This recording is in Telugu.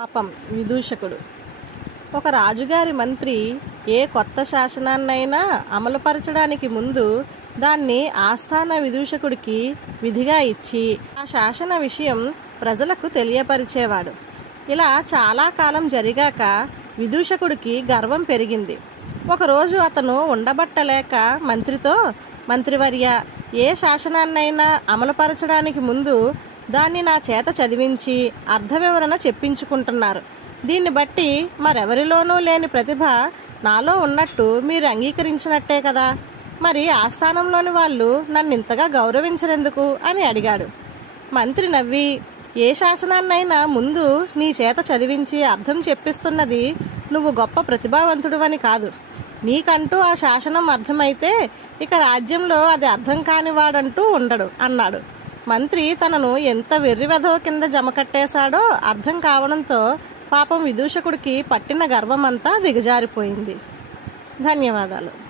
పాపం విదూషకుడు. ఒక రాజుగారి మంత్రి ఏ కొత్త శాసనాన్నైనా అమలుపరచడానికి ముందు దాన్ని ఆస్థాన విదూషకుడికి విధిగా ఇచ్చి ఆ శాసన విషయం ప్రజలకు తెలియపరిచేవాడు. ఇలా చాలా కాలం జరిగాక విదూషకుడికి గర్వం పెరిగింది. ఒకరోజు అతను ఉండబట్టలేక మంత్రితో మంత్రివర్య ఏ శాసనాన్నైనా అమలుపరచడానికి ముందు దాన్ని నా చేత చదివించి అర్థ వివరణ చెప్పించుకుంటున్నారు. దీన్ని బట్టి మరెవరిలోనూ లేని ప్రతిభ నాలో ఉన్నట్టు మీరు అంగీకరించినట్టే కదా. మరి ఆ స్థానంలోని వాళ్ళు నన్ను ఇంతగా గౌరవించరెందుకు అని అడిగాడు. మంత్రి నవ్వి ఏ శాసనాన్నైనా ముందు నీ చేత చదివించి అర్థం చెప్పిస్తున్నది నువ్వు గొప్ప ప్రతిభావంతుడువని కాదు. నీకంటూ ఆ శాసనం అర్థమైతే ఇక రాజ్యంలో అది అర్థం కానివాడంటూ ఉండడు అన్నాడు. మంత్రి తనను ఎంత వెర్రి వెధవ కింద జమ కట్టేశాడో అర్థం కావడంతో పాపం విదూషకుడికి పట్టిన గర్వమంతా దిగజారిపోయింది. ధన్యవాదాలు.